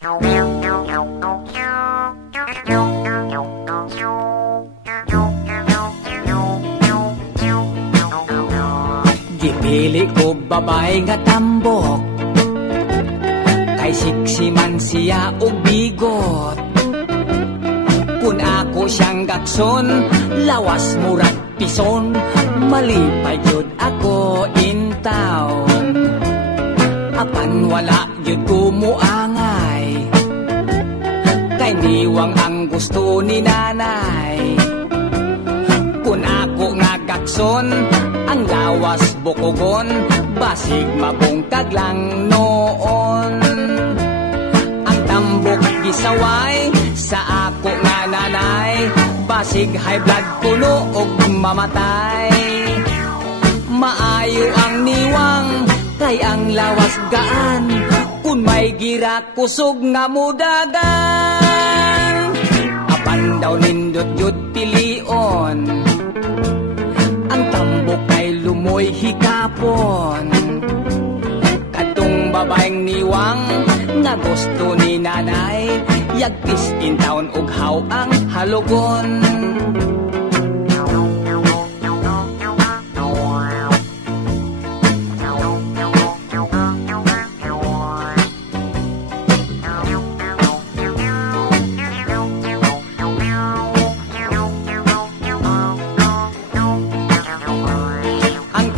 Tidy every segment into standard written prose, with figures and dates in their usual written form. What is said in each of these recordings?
Gipili ko babay nga tambok, kay siksi man siya og bigot. Kun ako siyang gakson, lawas murag pison, malipay yun ako in town. Apan wala yun kumuangay, kay niwang ang gusto ni nanay. Kun ako nga gakson, ang lawas bukogon, basig mabungkag lang noon. Ang tambok gisaway sa ako nga nanay, basig high blood puno og mamatay. Maayo ang niwang, kay ang lawas gaan, kun may gira kusog nga mudagan. Apan daw nindot yut pilion, ang tambok ay lumoy hikapon. Kadtong babaeng niwang, nga gusto ni nanay, yagpis in town og haw ang halogon.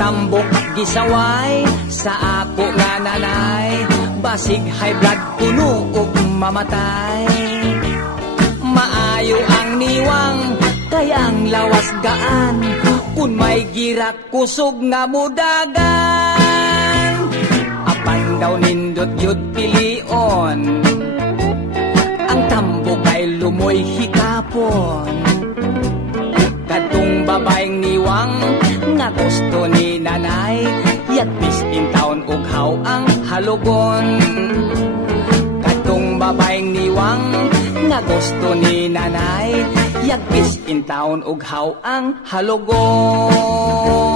Tambok gisaway sa ako nga nanay, basig high blood puno og mamatay. Maayo ang niwang, kay ang lawas gaan, kun may girak kusog nga mudagan. Apan daw nindot yut pilion, ang tambok ay lumoy hikapon. Kadtong babaeng niwang, nga gusto ni nanay, yagpis in town og haw ang halogon. Kadtong babaeng niwang, nga gusto ni nanay, yagpis in town og haw ang halogon.